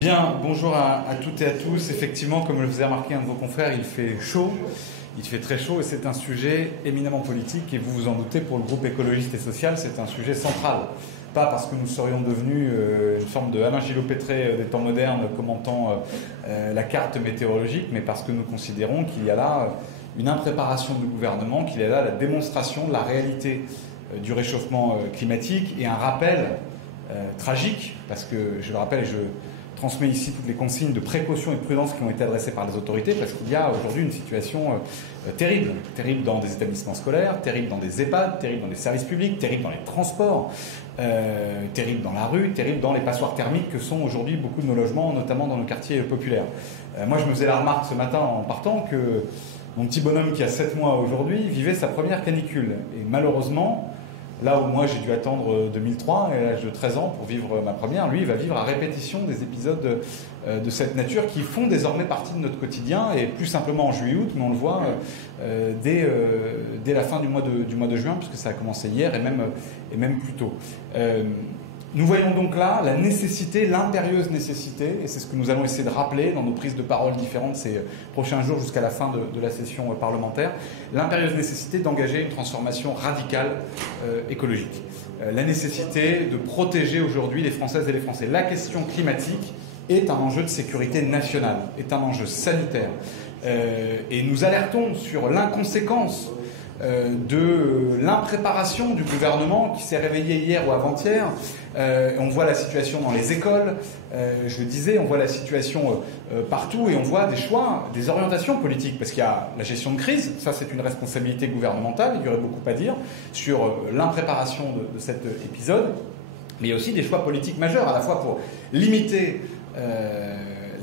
Bien, bonjour à toutes et à tous. Effectivement, comme le faisait remarquer un de vos confrères, il fait chaud, il fait très chaud et c'est un sujet éminemment politique et vous vous en doutez, pour le groupe écologiste et social, c'est un sujet central. Pas parce que nous serions devenus une forme de Alain Gillot-Pétré des temps modernes commentant la carte météorologique, mais parce que nous considérons qu'il y a là une impréparation du gouvernement, qu'il y a là la démonstration de la réalité du réchauffement climatique et un rappel tragique, parce que je le rappelle et je transmets ici toutes les consignes de précaution et de prudence qui ont été adressées par les autorités, parce qu'il y a aujourd'hui une situation terrible. Terrible dans des établissements scolaires, terrible dans des EHPAD, terrible dans les services publics, terrible dans les transports, terrible dans la rue, terrible dans les passoires thermiques que sont aujourd'hui beaucoup de nos logements, notamment dans nos quartiers populaires. Moi, je me faisais la remarque ce matin en partant que mon petit bonhomme qui a 7 mois aujourd'hui vivait sa première canicule. Et malheureusement, là où moi j'ai dû attendre 2003 et à l'âge de 13 ans pour vivre ma première, lui il va vivre à répétition des épisodes de cette nature qui font désormais partie de notre quotidien, et plus simplement en juillet-août, mais on le voit dès la fin du mois de juin, puisque ça a commencé hier et même plus tôt. Nous voyons donc là la nécessité, l'impérieuse nécessité, et c'est ce que nous allons essayer de rappeler dans nos prises de parole différentes ces prochains jours jusqu'à la fin de la session parlementaire, l'impérieuse nécessité d'engager une transformation radicale écologique. La nécessité de protéger aujourd'hui les Françaises et les Français. La question climatique est un enjeu de sécurité nationale, est un enjeu sanitaire. Et nous alertons sur l'inconséquence de l'impréparation du gouvernement qui s'est réveillé hier ou avant-hier. On voit la situation dans les écoles, je le disais, on voit la situation partout, et on voit des choix, des orientations politiques, parce qu'il y a la gestion de crise, ça c'est une responsabilité gouvernementale, il y aurait beaucoup à dire sur l'impréparation de cet épisode, mais il y a aussi des choix politiques majeurs, à la fois pour limiter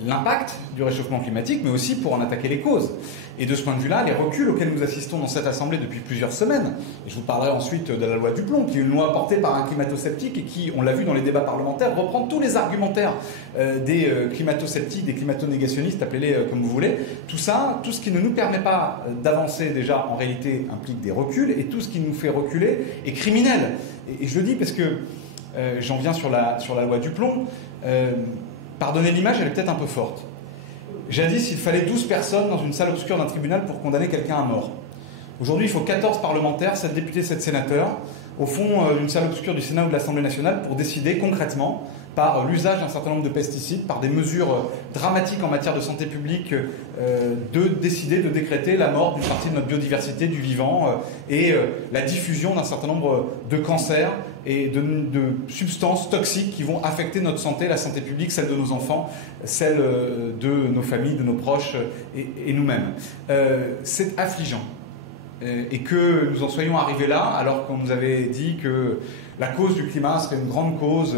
l'impact du réchauffement climatique, mais aussi pour en attaquer les causes. Et de ce point de vue-là, les reculs auxquels nous assistons dans cette Assemblée depuis plusieurs semaines, et je vous parlerai ensuite de la loi Duplomb, qui est une loi portée par un climato-sceptique et qui, on l'a vu dans les débats parlementaires, reprend tous les argumentaires des climato-sceptiques, des climato-négationnistes, appelez-les comme vous voulez. Tout ça, tout ce qui ne nous permet pas d'avancer déjà, en réalité, implique des reculs, et tout ce qui nous fait reculer est criminel. Et je le dis parce que j'en viens sur la loi Duplomb. Pardonnez l'image, elle est peut-être un peu forte. Jadis, il fallait 12 personnes dans une salle obscure d'un tribunal pour condamner quelqu'un à mort. Aujourd'hui, il faut 14 parlementaires, 7 députés, 7 sénateurs, au fond d'une salle obscure du Sénat ou de l'Assemblée nationale, pour décider concrètement, par l'usage d'un certain nombre de pesticides, par des mesures dramatiques en matière de santé publique, de décider, de décréter la mort d'une partie de notre biodiversité, du vivant, et la diffusion d'un certain nombre de cancers et de substances toxiques qui vont affecter notre santé, la santé publique, celle de nos enfants, celle de nos familles, de nos proches et nous-mêmes. C'est affligeant. Et que nous en soyons arrivés là, alors qu'on nous avait dit que la cause du climat serait une grande cause,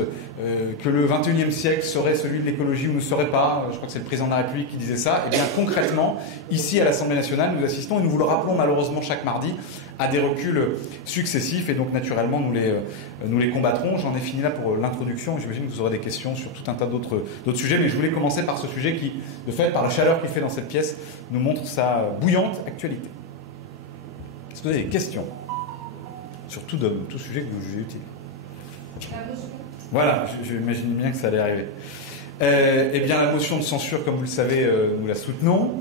que le 21e siècle serait celui de l'écologie ou ne serait pas, je crois que c'est le président de la République qui disait ça, et bien concrètement, ici à l'Assemblée nationale, nous assistons, et nous vous le rappelons malheureusement chaque mardi, à des reculs successifs, et donc naturellement nous les combattrons. J'en ai fini là pour l'introduction, j'imagine que vous aurez des questions sur tout un tas d'autres sujets, mais je voulais commencer par ce sujet qui, de fait, par la chaleur qu'il fait dans cette pièce, nous montre sa bouillante actualité. Est-ce que vous avez des questions sur tout sujet que vous jugez utile? Voilà, j'imagine bien que ça allait arriver. Eh bien, la motion de censure, comme vous le savez, nous la soutenons,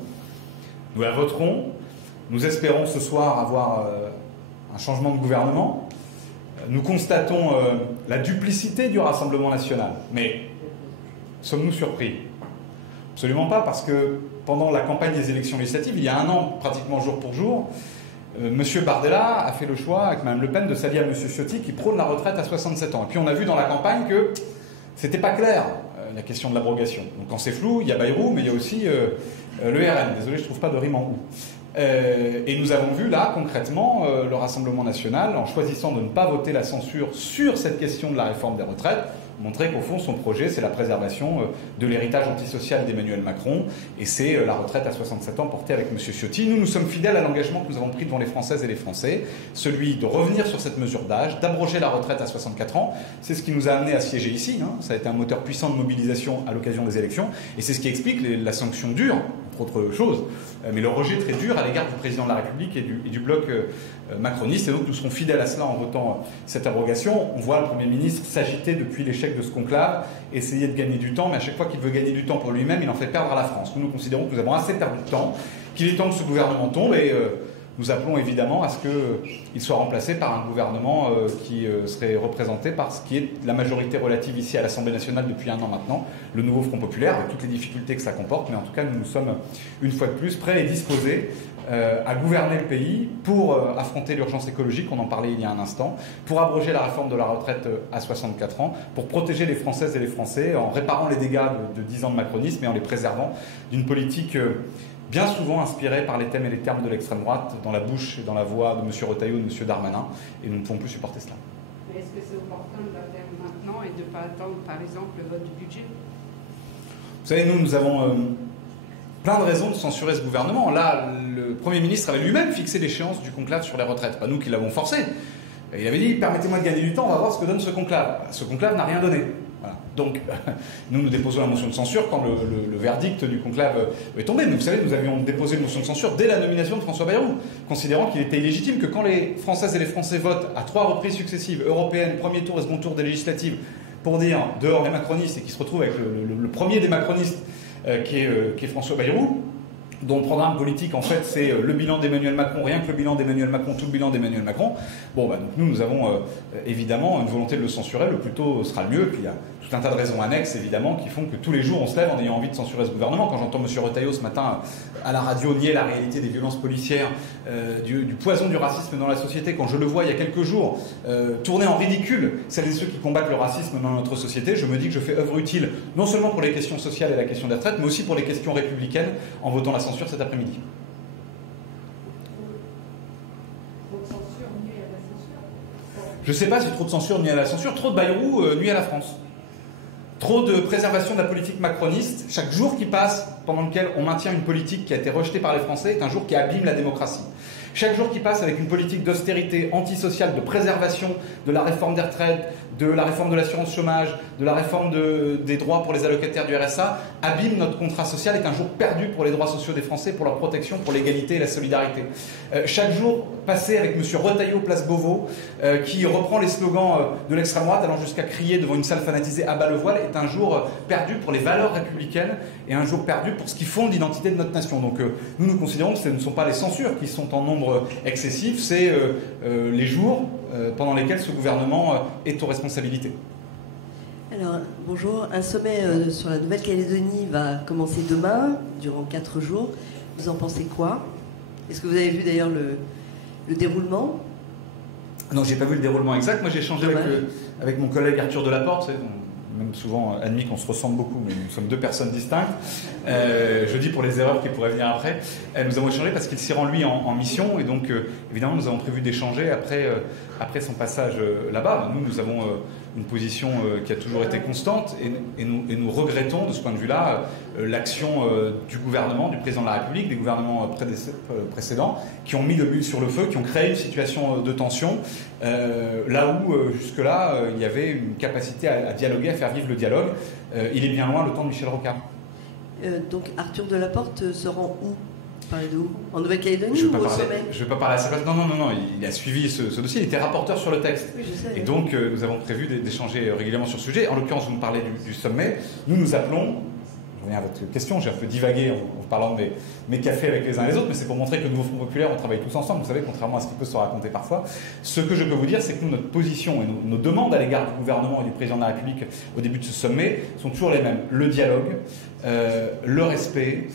nous la voterons. Nous espérons ce soir avoir un changement de gouvernement. Nous constatons la duplicité du Rassemblement national. Mais sommes-nous surpris? Absolument pas, parce que pendant la campagne des élections législatives, il y a un an, pratiquement jour pour jour, Monsieur Bardella a fait le choix, avec Mme Le Pen, de s'allier à Monsieur Ciotti, qui prône la retraite à 67 ans. Et puis on a vu dans la campagne que c'était pas clair, la question de l'abrogation. Donc quand c'est flou, il y a Bayrou, mais il y a aussi le RN. Désolé, je trouve pas de rime en ou. Et nous avons vu là, concrètement, le Rassemblement national, en choisissant de ne pas voter la censure sur cette question de la réforme des retraites, montrer qu'au fond, son projet, c'est la préservation de l'héritage antisocial d'Emmanuel Macron, et c'est la retraite à 67 ans portée avec M. Ciotti. Nous sommes fidèles à l'engagement que nous avons pris devant les Françaises et les Français, celui de revenir sur cette mesure d'âge, d'abroger la retraite à 64 ans. C'est ce qui nous a amené à siéger ici, hein. Ça a été un moteur puissant de mobilisation à l'occasion des élections, et c'est ce qui explique la sanction dure, pour autre chose, mais le rejet très dur à l'égard du président de la République et du bloc macroniste. Et donc nous serons fidèles à cela en votant cette abrogation. On voit le Premier ministre s'agiter depuis l'échec de ce conclave, essayer de gagner du temps, mais à chaque fois qu'il veut gagner du temps pour lui-même, il en fait perdre à la France. Nous considérons que nous avons assez perdu de temps, qu'il est temps que ce gouvernement tombe, et nous appelons évidemment à ce qu'il soit remplacé par un gouvernement qui serait représenté par ce qui est la majorité relative ici à l'Assemblée nationale depuis 1 an maintenant, le nouveau Front populaire, avec toutes les difficultés que ça comporte, mais en tout cas nous sommes une fois de plus prêts et disposés à gouverner le pays pour affronter l'urgence écologique, on en parlait il y a un instant, pour abroger la réforme de la retraite à 64 ans, pour protéger les Françaises et les Français en réparant les dégâts de 10 ans de macronisme et en les préservant d'une politique bien souvent inspirée par les thèmes et les termes de l'extrême droite dans la bouche et dans la voix de M. Retailleau et de M. Darmanin, et nous ne pouvons plus supporter cela. Mais est-ce que c'est opportun de la faire maintenant et de ne pas attendre, par exemple, le vote du budget? Vous savez, nous avons plein de raisons de censurer ce gouvernement. Là, le Premier ministre avait lui-même fixé l'échéance du conclave sur les retraites. Pas nous qui l'avons forcé. Il avait dit, permettez-moi de gagner du temps, on va voir ce que donne ce conclave. Ce conclave n'a rien donné. Voilà. Donc, nous déposons la motion de censure quand le verdict du conclave est tombé. Mais vous savez, nous avions déposé une motion de censure dès la nomination de François Bayrou, considérant qu'il était illégitime que quand les Françaises et les Français votent à 3 reprises successives, européennes, premier tour et second tour des législatives, pour dire dehors les macronistes, et qui se retrouvent avec le premier des macronistes, qui est François Bayrou, dont le programme politique, en fait, c'est le bilan d'Emmanuel Macron, rien que le bilan d'Emmanuel Macron, tout le bilan d'Emmanuel Macron. Bon, donc nous avons évidemment une volonté de le censurer, le plus tôt sera le mieux. Puis il y a tout un tas de raisons annexes, évidemment, qui font que tous les jours on se lève en ayant envie de censurer ce gouvernement. Quand j'entends M. Retailleau ce matin à la radio nier la réalité des violences policières, du poison du racisme dans la société, quand je le vois il y a quelques jours tourner en ridicule celles et ceux qui combattent le racisme dans notre société, je me dis que je fais œuvre utile, non seulement pour les questions sociales et la question des retraites, mais aussi pour les questions républicaines en votant la censure cet après-midi. Je ne sais pas si trop de censure nuit à la censure, trop de Bayrou nuit à la France. Trop de préservation de la politique macroniste. Chaque jour qui passe pendant lequel on maintient une politique qui a été rejetée par les Français est un jour qui abîme la démocratie. Chaque jour qui passe avec une politique d'austérité antisociale, de préservation de la réforme des retraites, de la réforme de l'assurance chômage, de la réforme des droits pour les allocataires du RSA, abîme notre contrat social, est un jour perdu pour les droits sociaux des Français, pour leur protection, pour l'égalité et la solidarité. Chaque jour passé avec M. Retailleau, place Beauvau, qui reprend les slogans de l'extrême droite, allant jusqu'à crier devant une salle fanatisée « à bas le voile », est un jour perdu pour les valeurs républicaines et un jour perdu pour ce qui fonde l'identité de notre nation. Donc nous considérons que ce ne sont pas les censures qui sont en nombre excessif, c'est les jours pendant lesquels ce gouvernement est aux responsabilités. Alors, bonjour. Un sommet sur la Nouvelle-Calédonie va commencer demain, durant 4 jours. Vous en pensez quoi? Est-ce que vous avez vu d'ailleurs le déroulement? Non, j'ai pas vu le déroulement exact. Moi, j'ai échangé avec mon collègue Arthur Delaporte. Même souvent admis qu'on se ressemble beaucoup, mais nous sommes 2 personnes distinctes. Je dis pour les erreurs qui pourraient venir après. Nous avons échangé parce qu'il s'y rend lui en mission, et donc évidemment nous avons prévu d'échanger après son passage là-bas. Nous avons une position qui a toujours été constante, et nous regrettons de ce point de vue-là l'action du gouvernement, du président de la République, des gouvernements précédents, qui ont mis de l'huile sur le feu, qui ont créé une situation de tension, là où jusque-là il y avait une capacité à dialoguer, à faire vivre le dialogue. Il est bien loin le temps de Michel Rocard. Donc Arthur Delaporte se rend où? Parlez de où? En Nouvelle-Calédonie ou au sommet? Je ne vais pas parler à sa place. Non, il a suivi ce dossier, il était rapporteur sur le texte. Oui, je sais. Et donc nous avons prévu d'échanger régulièrement sur ce sujet. En l'occurrence, vous me parlez du sommet. Nous appelons, je reviens à votre question, j'ai un peu divagué en parlant de mes cafés avec les uns et les autres, mais c'est pour montrer que le nouveau Front populaire, on travaille tous ensemble. Vous savez, contrairement à ce qui peut se raconter parfois, ce que je peux vous dire, c'est que nous, notre position et nos demandes à l'égard du gouvernement et du président de la République au début de ce sommet sont toujours les mêmes. Le dialogue, le respect,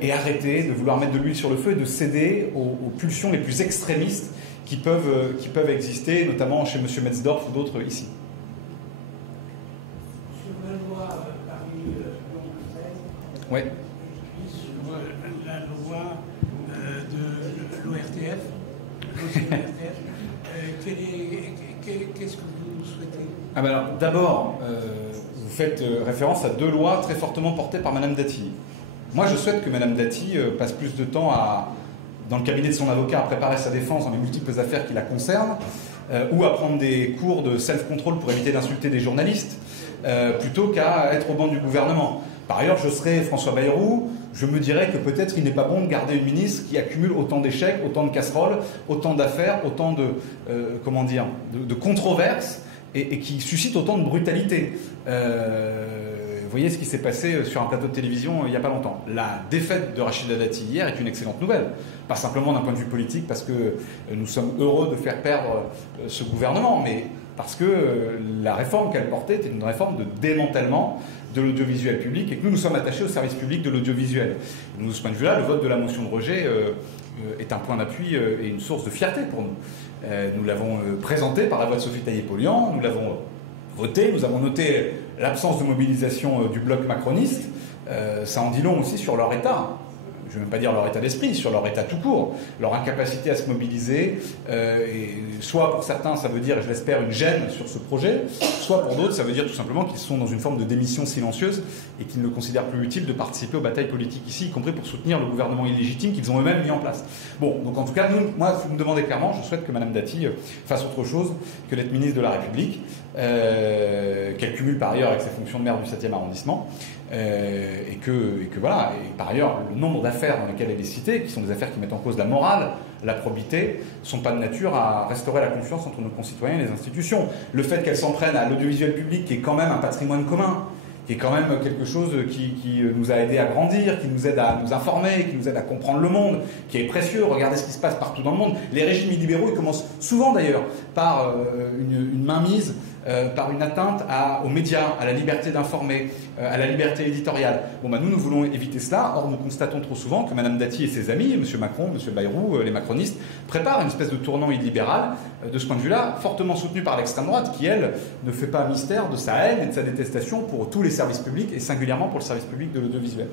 et arrêter de vouloir mettre de l'huile sur le feu et de céder aux pulsions les plus extrémistes qui peuvent exister, notamment chez M. Metzdorf ou d'autres ici. Sur la loi Paris 2016, Ouais. sur la loi de l'ORTF, qu'est-ce que vous souhaitez? Alors, d'abord, vous faites référence à 2 lois très fortement portées par Mme Dati. Moi, je souhaite que Mme Dati passe plus de temps dans le cabinet de son avocat à préparer sa défense dans les multiples affaires qui la concernent, ou à prendre des cours de self-control pour éviter d'insulter des journalistes, plutôt qu'à être au banc du gouvernement. Par ailleurs, je serais François Bayrou, je me dirais que peut-être il n'est pas bon de garder une ministre qui accumule autant d'échecs, autant de casseroles, autant d'affaires, autant de controverses et qui suscite autant de brutalité. Vous voyez ce qui s'est passé sur un plateau de télévision il n'y a pas longtemps. La défaite de Rachida Dati hier est une excellente nouvelle. Pas simplement d'un point de vue politique parce que nous sommes heureux de faire perdre ce gouvernement, mais parce que la réforme qu'elle portait était une réforme de démantèlement de l'audiovisuel public et que nous sommes attachés au service public de l'audiovisuel. De ce point de vue-là, le vote de la motion de rejet est un point d'appui et une source de fierté pour nous. Nous l'avons présenté par la voix de Sophie Taillé-Polian, nous l'avons voté, nous avons noté l'absence de mobilisation du bloc macroniste. Ça en dit long aussi sur leur état. Je ne veux même pas dire leur état d'esprit, sur leur état tout court, leur incapacité à se mobiliser. Et soit pour certains, ça veut dire, je l'espère, une gêne sur ce projet, soit pour d'autres, ça veut dire tout simplement qu'ils sont dans une forme de démission silencieuse et qu'ils ne considèrent plus utile de participer aux batailles politiques ici, y compris pour soutenir le gouvernement illégitime qu'ils ont eux-mêmes mis en place. Bon, donc en tout cas, moi, si vous me demandez clairement, je souhaite que Mme Dati fasse autre chose que d'être ministre de la République, qu'elle cumule par ailleurs avec ses fonctions de maire du 7e arrondissement. Et que voilà, et par ailleurs, le nombre d'affaires dans lesquelles elle est citée, qui sont des affaires qui mettent en cause la morale, la probité, ne sont pas de nature à restaurer la confiance entre nos concitoyens et les institutions. Le fait qu'elle s'en prenne à l'audiovisuel public, qui est quand même un patrimoine commun, qui est quand même quelque chose qui nous a aidé à grandir, qui nous aide à nous informer, qui nous aide à comprendre le monde, qui est précieux. Regardez ce qui se passe partout dans le monde. Les régimes illibéraux, ils commencent souvent d'ailleurs par une mainmise, par une atteinte aux médias, à la liberté d'informer, à la liberté éditoriale. Bon, nous voulons éviter cela. Or, nous constatons trop souvent que Mme Dati et ses amis, M. Macron, M. Bayrou, les macronistes, préparent une espèce de tournant illibéral, de ce point de vue-là, fortement soutenu par l'extrême droite, qui, elle, ne fait pas mystère de sa haine et de sa détestation pour tous les services publics, et singulièrement pour le service public de l'audiovisuel.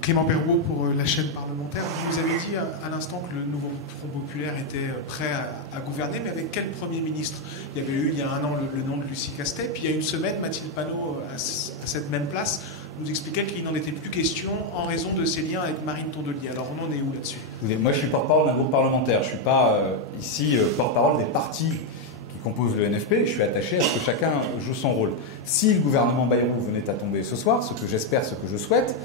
Clément Perrault pour la chaîne parlementaire. Vous avez dit à l'instant que le nouveau Front populaire était prêt à gouverner, mais avec quel Premier ministre? Il y avait eu il y a un an le nom de Lucie Castet, puis il y a une semaine, Mathilde Panot, à cette même place, nous expliquait qu'il n'en était plus question en raison de ses liens avec Marine Tondelier. Alors on en est où là-dessus? Moi je suis porte-parole d'un groupe parlementaire, je ne suis pas ici porte-parole des partis qui composent le NFP, je suis attaché à ce que chacun joue son rôle. Si le gouvernement Bayrou venait à tomber ce soir, ce que j'espère, ce que je souhaite,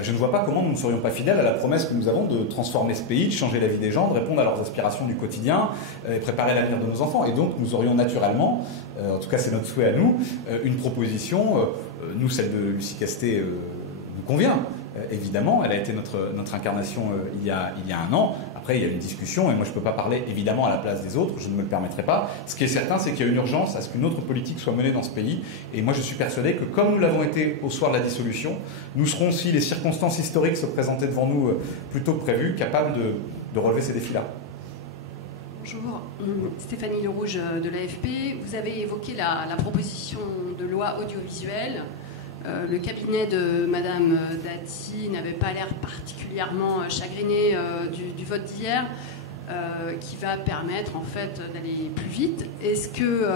je ne vois pas comment nous ne serions pas fidèles à la promesse que nous avons de transformer ce pays, de changer la vie des gens, de répondre à leurs aspirations du quotidien et préparer l'avenir de nos enfants. Et donc nous aurions naturellement, en tout cas c'est notre souhait à nous, une proposition, nous celle de Lucie Castet nous convient. Évidemment, elle a été notre incarnation il y a un an. Après, il y a une discussion, et moi je ne peux pas parler évidemment à la place des autres, je ne me le permettrai pas. Ce qui est certain, c'est qu'il y a une urgence à ce qu'une autre politique soit menée dans ce pays. Et moi je suis persuadé que comme nous l'avons été au soir de la dissolution, nous serons, si les circonstances historiques se présentaient devant nous plus tôt que prévu, capables de relever ces défis-là. Bonjour, Stéphanie Le Rouge de l'AFP. Vous avez évoqué la proposition de loi audiovisuelle. Le cabinet de Madame Dati n'avait pas l'air particulièrement chagriné du vote d'hier, qui va permettre en fait d'aller plus vite. Est-ce que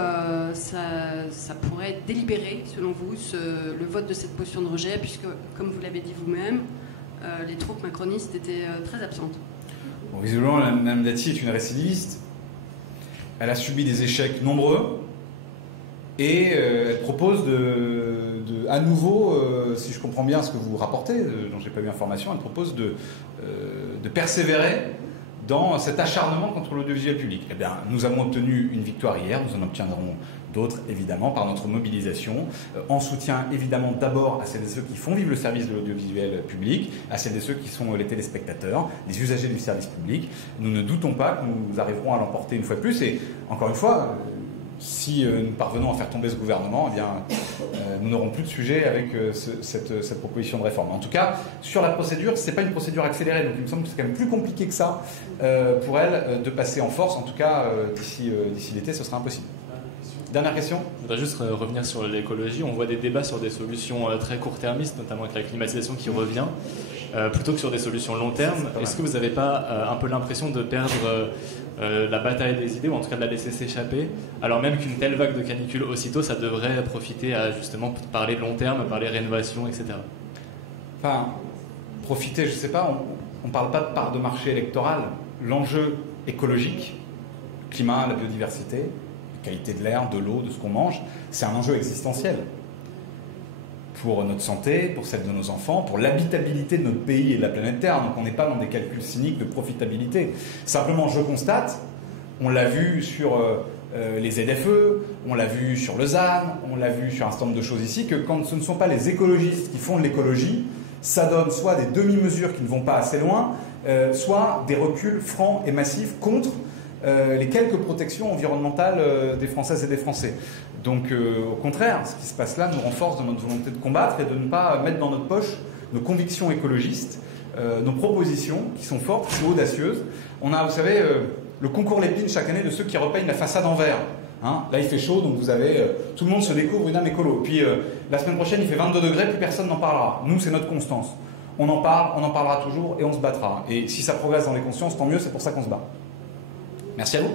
ça pourrait délibérer, selon vous, le vote de cette motion de rejet, puisque, comme vous l'avez dit vous-même, les troupes macronistes étaient très absentes? Bon, visiblement, Mme Dati est une récidiviste. Elle a subi des échecs nombreux et elle propose à nouveau, si je comprends bien ce que vous rapportez, dont je n'ai pas eu information, elle propose de persévérer dans cet acharnement contre l'audiovisuel public. Eh bien, nous avons obtenu une victoire hier, nous en obtiendrons d'autres, évidemment, par notre mobilisation, en soutien, évidemment, d'abord à celles et ceux qui font vivre le service de l'audiovisuel public, à celles et ceux qui sont les téléspectateurs, les usagers du service public. Nous ne doutons pas que nous arriverons à l'emporter une fois de plus. Et encore une fois, si nous parvenons à faire tomber ce gouvernement, eh bien, nous n'aurons plus de sujet avec cette proposition de réforme. En tout cas, sur la procédure, ce n'est pas une procédure accélérée, donc il me semble que c'est quand même plus compliqué que ça pour elle de passer en force. En tout cas, d'ici l'été, ce sera impossible. Dernière question. Je voudrais juste revenir sur l'écologie. On voit des débats sur des solutions très court-termistes, notamment avec la climatisation qui revient, plutôt que sur des solutions long terme. Est-ce que vous n'avez pas un peu l'impression de perdre la bataille des idées, ou en tout cas de la laisser s'échapper, alors même qu'une telle vague de canicule aussitôt, ça devrait profiter à justement parler long terme, parler rénovation, etc. Enfin, profiter, je ne sais pas, on ne parle pas de part de marché électorale. L'enjeu écologique, le climat, la biodiversité, la qualité de l'air, de l'eau, de ce qu'on mange, c'est un enjeu existentiel. pour notre santé, pour celle de nos enfants, pour l'habitabilité de notre pays et de la planète Terre. Donc on n'est pas dans des calculs cyniques de profitabilité. Simplement, je constate, on l'a vu sur les ZFE, on l'a vu sur le ZAN, on l'a vu sur un certain nombre de choses ici, que quand ce ne sont pas les écologistes qui font de l'écologie, ça donne soit des demi-mesures qui ne vont pas assez loin, soit des reculs francs et massifs contre les quelques protections environnementales des Françaises et des Français. Donc au contraire, ce qui se passe là nous renforce dans notre volonté de combattre et de ne pas mettre dans notre poche nos convictions écologistes, nos propositions qui sont fortes, qui sont audacieuses. On a, vous savez, le concours Lépine chaque année de ceux qui repeignent la façade en vert. Hein, là il fait chaud, donc vous avez tout le monde se découvre une âme écolo. Puis la semaine prochaine il fait 22 degrés, plus personne n'en parlera. Nous c'est notre constance. On en parle, on en parlera toujours et on se battra. Et si ça progresse dans les consciences, tant mieux, c'est pour ça qu'on se bat. Merci à vous.